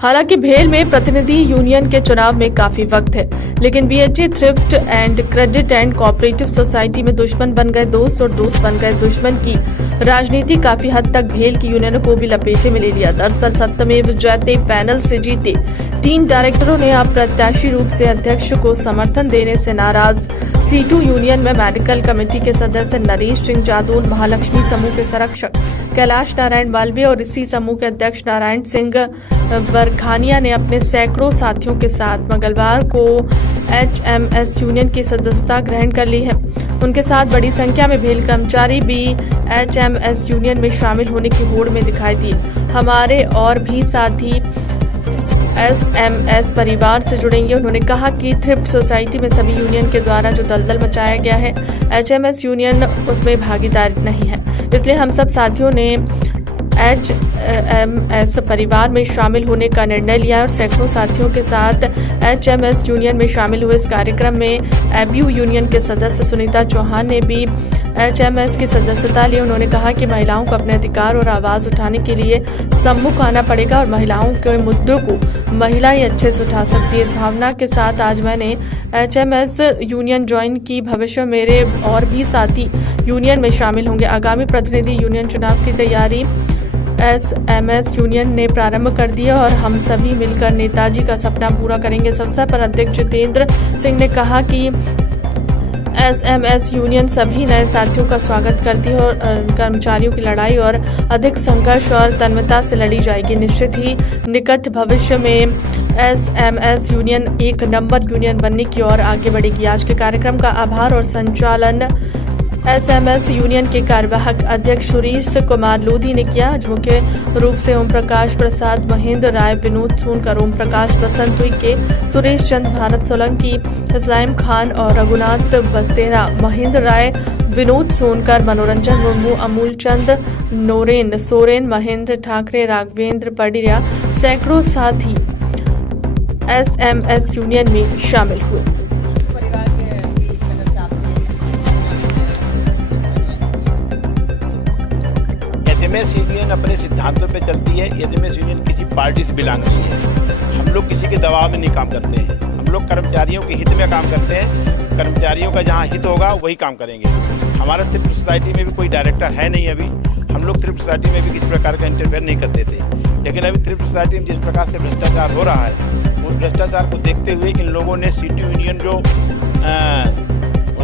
हालांकि भेल में प्रतिनिधि यूनियन के चुनाव में काफी वक्त है, लेकिन BHE thrift and credit and cooperative society में दुश्मन बन गए दोस्त और दोस्त बन गए दुश्मन की राजनीति काफी हद तक भेल की यूनियन को भी लपेटे में ले लिया। दरअसल सत्यमेव जयते पैनल से जीते 3 डायरेक्टरों ने अप्रत्याशी रूप से अध्यक्ष को समर्थन देने से नाराज C2 यूनियन में मेडिकल कमेटी के सदस्य नरेश सिंह जादौन, महालक्ष्मी समूह के संरक्षक कैलाश नारायण मालवीय और इसी समूह के अध्यक्ष नारायण सिंह बरखानिया ने अपने सैकड़ों साथियों के साथ मंगलवार को HMS यूनियन की सदस्यता ग्रहण कर ली है। उनके साथ बड़ी संख्या में भेल कर्मचारी भी HMS यूनियन में शामिल होने की होड़ में दिखाई दिए। हमारे और भी साथी SMS परिवार से जुड़ेंगे। उन्होंने कहा कि थ्रिफ्ट सोसाइटी में सभी यूनियन के द्वारा जो दलदल मचाया गया है, HMS यूनियन उसमें भागीदार नहीं है, इसलिए हम सब साथियों ने HMS परिवार में शामिल होने का निर्णय लिया और सैकड़ों साथियों के साथ HMS यूनियन में शामिल हुए। इस कार्यक्रम में ABU यूनियन के सदस्य सुनीता चौहान ने भी HMS की सदस्यता ली। उन्होंने कहा कि महिलाओं को अपने अधिकार और आवाज़ उठाने के लिए सम्मुख आना पड़ेगा और महिलाओं के मुद्दों को महिला ही अच्छे से उठा सकती है। इस भावना के साथ आज मैंने HMS यूनियन ज्वाइन की। भविष्य में मेरे और भी साथी यूनियन में शामिल होंगे। आगामी प्रतिनिधि यूनियन चुनाव की तैयारी SMS यूनियन ने प्रारंभ कर दिया और हम सभी मिलकर नेताजी का सपना पूरा करेंगे। इस अवसर पर अध्यक्ष जितेंद्र सिंह ने कहा कि SMS यूनियन सभी नए साथियों का स्वागत करती है और कर्मचारियों की लड़ाई और अधिक संघर्ष और तन्मयता से लड़ी जाएगी। निश्चित ही निकट भविष्य में SMS यूनियन एक नंबर यूनियन बनने की ओर आगे बढ़ेगी। आज के कार्यक्रम का आभार और संचालन SMS यूनियन के कार्यवाहक अध्यक्ष सुरेश कुमार लोधी ने किया। आज मुख्य रूप से ओम प्रकाश प्रसाद, महेंद्र राय, विनोद सोनकर, ओम प्रकाश बसंत के, सुरेश चंद, भारत सोलंकी, इस्लाम खान और रघुनाथ बसेरा, महेंद्र राय, विनोद सोनकर, मनोरंजन मुर्मू, अमूल चंद, नोरेन सोरेन, महेंद्र ठाकरे, राघवेंद्र पडिया सैकड़ों साथी SMS यूनियन में शामिल हुए। HMS यूनियन अपने सिद्धांतों पे चलती है। HMS यूनियन किसी पार्टी से बिलोंग नहीं है। हम लोग किसी के दबाव में नहीं काम करते हैं। हम लोग कर्मचारियों के हित में काम करते हैं। कर्मचारियों का जहाँ हित होगा वही काम करेंगे। हमारा थ्रिफ्ट सोसाइटी में भी कोई डायरेक्टर है नहीं। अभी हम लोग थ्रिफ्ट सोसाइटी में भी किसी प्रकार का इंटरफेयर नहीं करते थे, लेकिन अभी थ्रिफ्ट सोसाइटी में जिस प्रकार से भ्रष्टाचार हो रहा है, उस भ्रष्टाचार को देखते हुए इन लोगों ने C2 यूनियन जो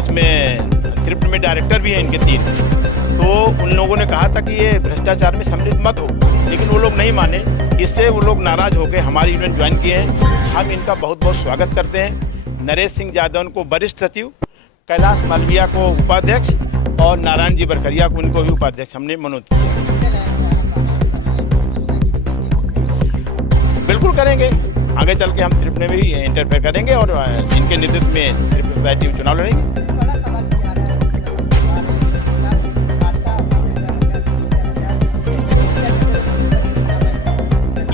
उसमें थ्रिफ्ट में डायरेक्टर भी हैं इनके 3, तो उन लोगों ने कहा था कि ये भ्रष्टाचार में सम्मिलित मत हो, लेकिन वो लोग नहीं माने। इससे वो लोग नाराज होकर हमारी यूनियन ज्वाइन किए हैं। हम इनका बहुत बहुत स्वागत करते हैं। नरेश सिंह जादौन को वरिष्ठ सचिव, कैलाश मालवीय को उपाध्यक्ष और नारायण जी बरखरिया को उनको भी उपाध्यक्ष हमने मनोनीत किया। बिल्कुल करेंगे, आगे चल के हम थ्रिफ्ट में भी इंटरफेयर करेंगे और इनके नेतृत्व में थ्रिफ्ट सोसाइटी में चुनाव लड़ेंगे।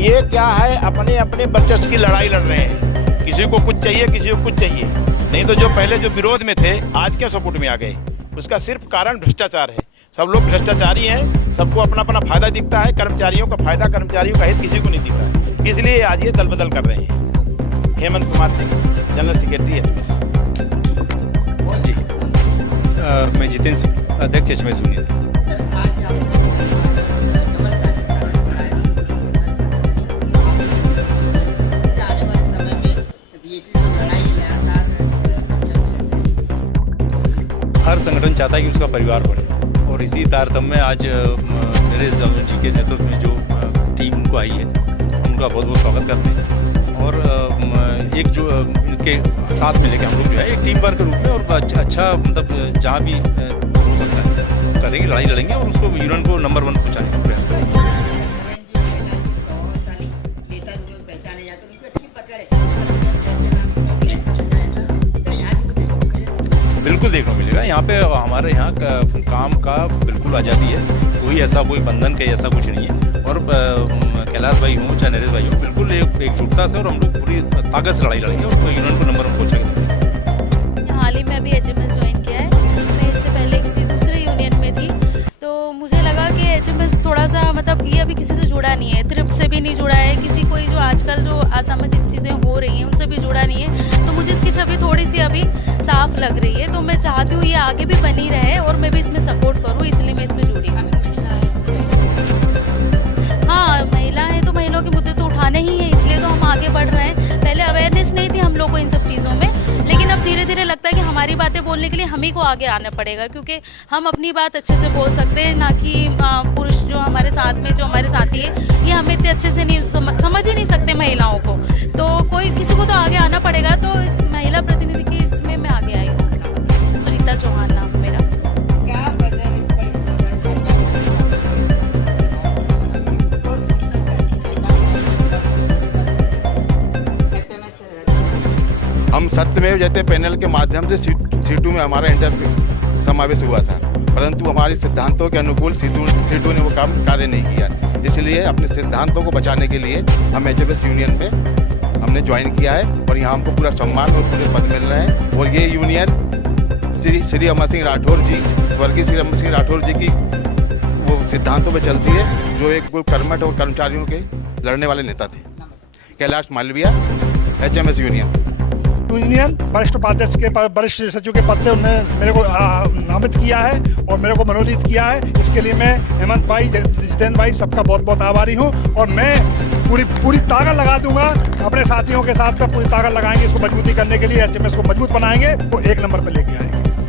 ये क्या है, अपने अपने वर्चस्व की लड़ाई लड़ रहे हैं। किसी को कुछ चाहिए, किसी को कुछ चाहिए। नहीं तो जो पहले जो विरोध में थे, आज क्यों सपोर्ट में आ गए? उसका सिर्फ कारण भ्रष्टाचार है। सब लोग भ्रष्टाचारी हैं, सबको अपना अपना फायदा दिखता है। कर्मचारियों का फायदा, कर्मचारियों का हित किसी को नहीं दिख रहा है। इसलिए आज ये दल बदल कर रहे हैं। Hemant Kumar Singh, general secretary HMS। जी, मैं जितेंद्र सिंह, अध्यक्ष HMS यूनियन। हर संगठन चाहता है कि उसका परिवार बढ़े और इसी तारतम्य में आज नरेश जादौन जी के नेतृत्व में जो टीम उनको आई है, उनका बहुत बहुत स्वागत करते हैं। और एक जो इनके साथ में लेके हम लोग जो है एक टीम वर्क के रूप में और अच्छा मतलब जहाँ भी हो सकता है करेंगे, लड़ाई लड़ेंगे और उसको यूनियन को नंबर 1 पहुँचाने का प्रयास करेंगे। बिल्कुल देखने को मिलेगा। यहाँ पे हमारे यहाँ काम का बिल्कुल आज़ादी है। कोई बंधन का ऐसा कुछ नहीं है। और कैलाश भाई हों चाहे नरेश भाई हों, बिल्कुल एकजुटता से और हम लोग पूरी ताकत से लड़ाई लड़ेंगे और यूनियन को नंबर 1 पहुँचाएंगे। हाल ही में अभी HMS ज्वाइन किया है। मैं इससे पहले किसी दूसरे यूनियन में थी, तो मुझे लगा कि एचएमएस थोड़ा सा मतलब ये अभी किसी से जुड़ा नहीं है, थ्रिफ्ट से भी नहीं जुड़ा है, किसी कोई जो आजकल जो असामाजिक चीज़ें हो रही हैं उनसे भी जुड़ा नहीं है। तो मुझे इसकी छवि थोड़ी सी अभी साफ लग रही है, तो मैं चाहती हूँ ये आगे भी बनी रहे और मैं भी इसमें सपोर्ट करूँ, इसलिए मैं इसमें जुड़ी हूँ। हाँ, महिला है तो महिलाओं के मुद्दे तो उठाने ही हैं, इसलिए तो हम आगे बढ़ रहे हैं। पहले अवेयरनेस नहीं थी हम लोग को इन सब चीज़ों में, लेकिन अब धीरे धीरे लगता है कि हमारी बातें बोलने के लिए हम ही को आगे आना पड़ेगा, क्योंकि हम अपनी बात अच्छे से बोल सकते हैं, ना कि पुरुष जो हमारे साथ में जो हमारे साथी है ये हमें इतने अच्छे से नहीं समझ ही नहीं सकते महिलाओं को। तो कोई किसी को तो आगे आना पड़ेगा, तो इस महिला प्रतिनिधि की इसमें मैं आगे आई हूँ। सुनीता चौहान नाम मेरा। हम सत्यमेव जयते पैनल के माध्यम से सीटू में हमारा इंटर समावेश हुआ था, परंतु हमारे सिद्धांतों के अनुकूल सीटू ने वो काम कार्य नहीं किया। इसलिए अपने सिद्धांतों को बचाने के लिए हम एचएमएस यूनियन में हमने ज्वाइन किया है और यहाँ हमको पूरा सम्मान और पूरे पद मिल रहे हैं। और ये यूनियन श्री अमर सिंह राठौर जी, स्वर्गीय श्री अमर सिंह राठौर जी की वो सिद्धांतों पर चलती है, जो एक कर्मठ और कर्मचारियों के लड़ने वाले नेता थे। कैलाश मालविया, एचएमएस यूनियन वरिष्ठ उपाध्यक्ष के वरिष्ठ सचिव के पद से उन्होंने मेरे को नामित किया है और मेरे को मनोनीत किया है। इसके लिए मैं हेमंत भाई, जितेंद्र भाई सबका बहुत बहुत आभारी हूँ और मैं पूरी ताकत लगा दूंगा, अपने साथियों के साथ पूरी ताकत लगाएंगे इसको मजबूती करने के लिए, एचएमएस को मजबूत बनाएंगे, वो 1 नंबर पे लेके आएंगे।